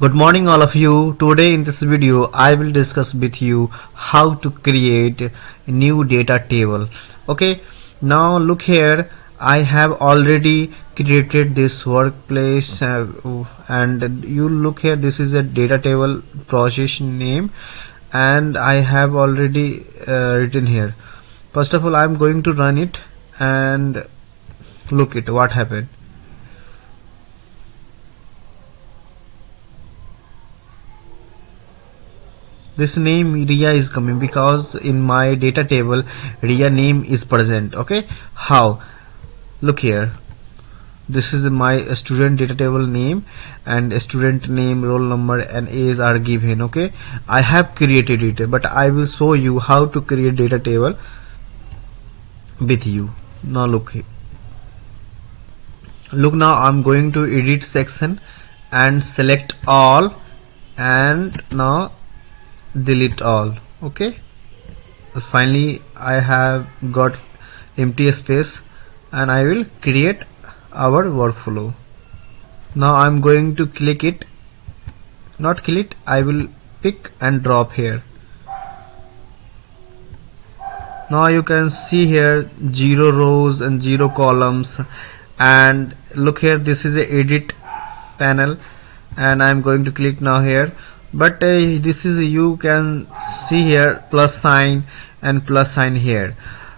Good morning all of you. Today in this video I will discuss with you how to create a new data table. Okay, now look here, I have already created this workplace and you look here, this is a data table process name and I have already written here. First of all, I am going to run it and look at what happened. This name Ria is coming because in my data table Ria name is present. Okay, how? Look here, this is my student data table name and student name, roll number and age are given. Okay, I have created it, but I will show you how to create data table with you. Now look now I'm going to edit section and select all and now delete all. Okay, finally I have got empty space and I will create our workflow. Now I'm going to click it, not click, I will pick and drop here. Now you can see here 0 rows and 0 columns, and look here, this is a edit panel and I'm going to click now here, but this is, you can see here plus sign and plus sign here.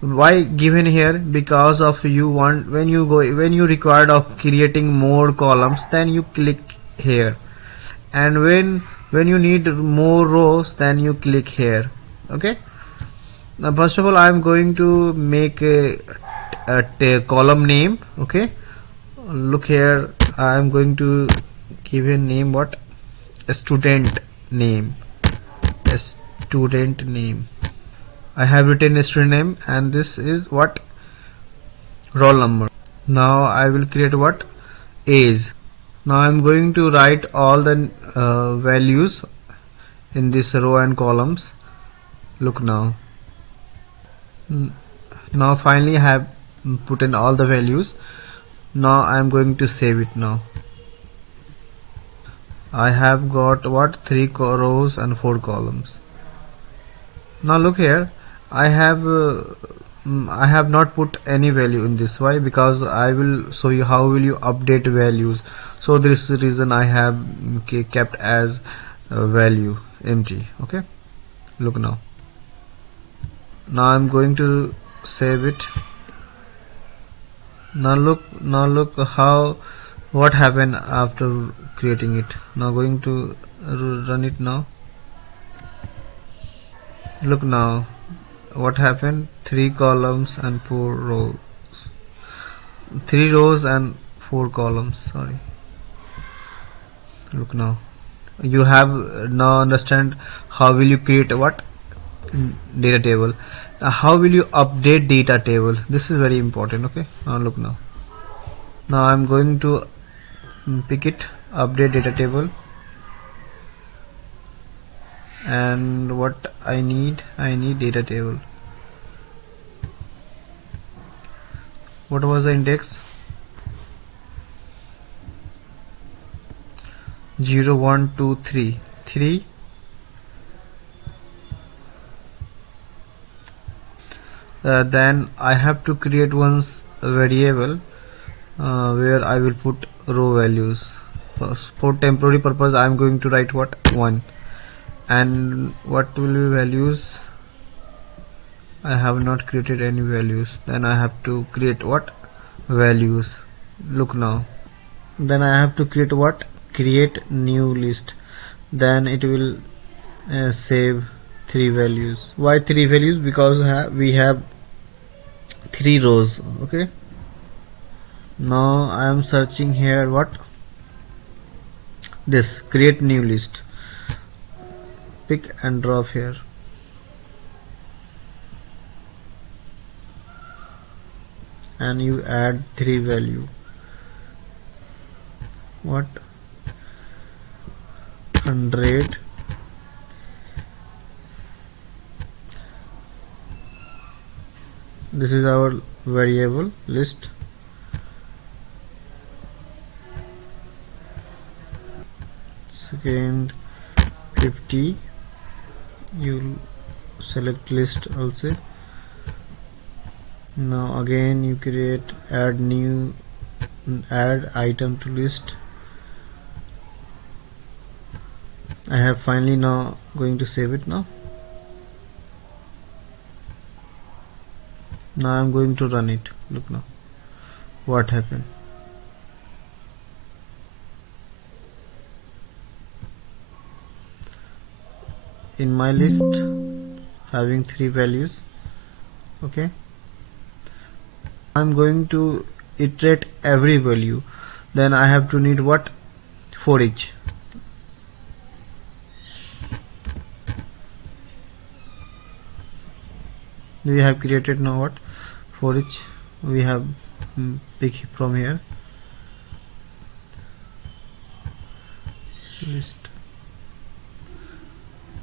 Why given here? Because of you want, when you required of creating more columns, then you click here, and when you need more rows, then you click here. Okay, now first of all I am going to make a column name. Okay, look here, I am going to give a name, what? A student name. A student name. I have written a student name and this is what? Roll number. Now I will create what? Age. Now I am going to write all the values in this row and columns. Look now. Now finally I have put in all the values. Now I am going to save it. Now I have got what? 3 rows and 4 columns. Now look here, I have not put any value in this. Why? Because I will show you how will you update values. So this is the reason I have kept as value empty. Okay, look now. Now I'm going to save it. Now look how, what happened after creating it. Now going to run it now. Look now what happened, 3 columns and 4 rows, 3 rows and 4 columns, sorry. Look now, you have now understand how will you create what? Data table. Now how will you update data table? This is very important. Okay, now look now. Now I'm going to pick it, update data table, and what I need data table. What was the index? 0 1 2 3 3. Then I have to create one variable where I will put row values. For temporary purpose I am going to write what? 1. And what will be values? I have not created any values. Then I have to create what? Values. Look now. Then I have to create what? Create new list. Then it will save 3 values. Why 3 values? Because we have 3 rows. Okay, now I am searching here what? This create new list. Pick and drop here. And you add 3 value. What? 100. This is our variable list. second 50, you select list also. Now again you create add item to list. I have finally now going to save it now. Now I'm going to run it. Look now what happened. In my list having 3 values. Okay, I'm going to iterate every value. Then I have to need what? For each. We have created now what? For each. We have pick from here list.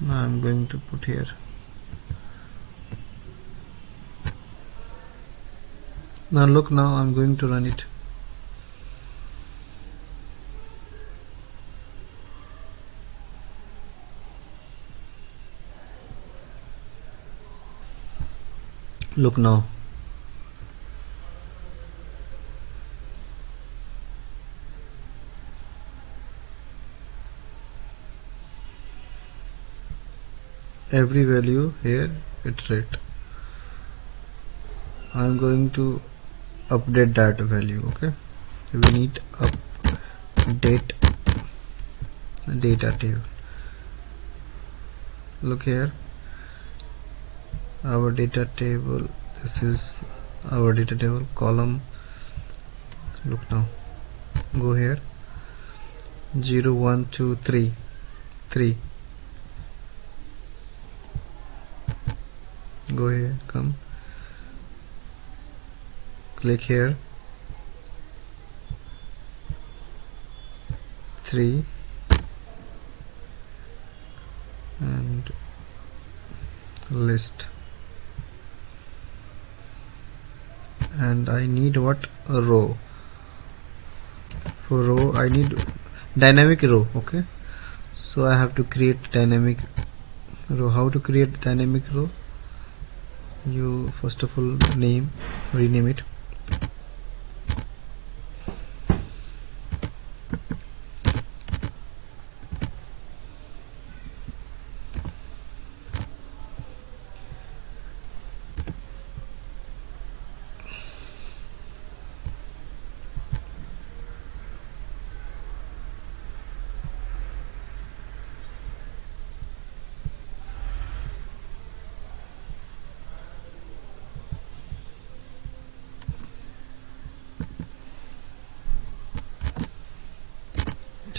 Now I'm going to put here. Now look, now I'm going to run it. Look now. Every value here iterate. I'm going to update that value. Okay, we need update data table. Look here, our data table. This is our data table column. Look now, go here 0 1 2 3 3. Go here, come, click here 3 and list, and I need what? A row. For row I need dynamic row. Okay, so I have to create dynamic row. How to create dynamic row? You first of all rename it.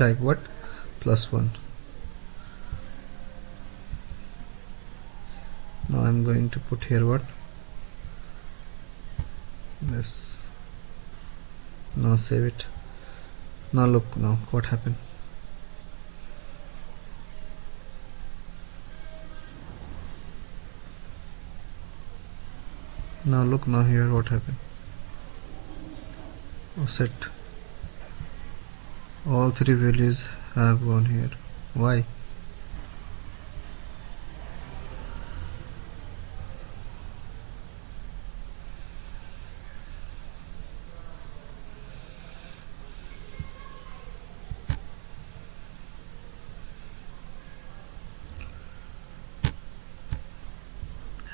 Type what? +1. Now I'm going to put here what? This. Now save it. Now look now what happened. Now look now here what happened. Set. All 3 values have gone here. Why?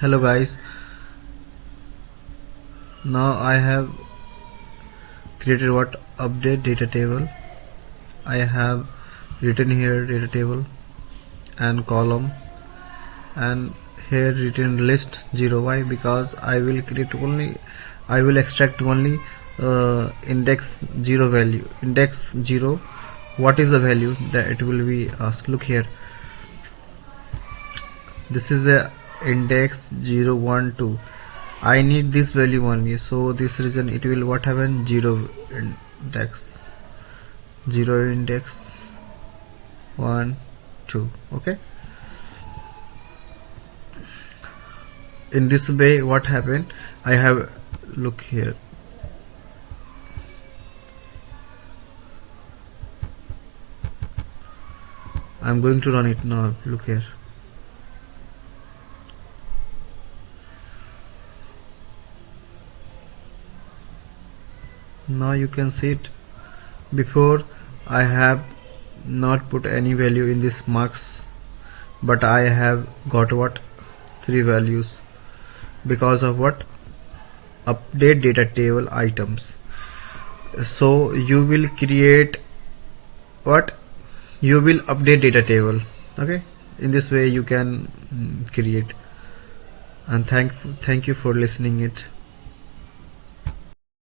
Hello guys, now I have created what? Update data table. I have written here data table and column, and here written list 0. Why? Because I will extract only index 0 value. Index 0, what is the value that it will be asked? Look here, this is a index 0 1 2. I need this value only, so this reason it will what happen? 0 index 1 2. Okay, in this way what happened? I have, look here, I'm going to run it now. Look here. Now you can see it. Before I have not put any value in this marks, but I have got what, 3 values, because of what, update data table items. So you will create what, you will update data table. Okay, in this way you can create. And thank you for listening it.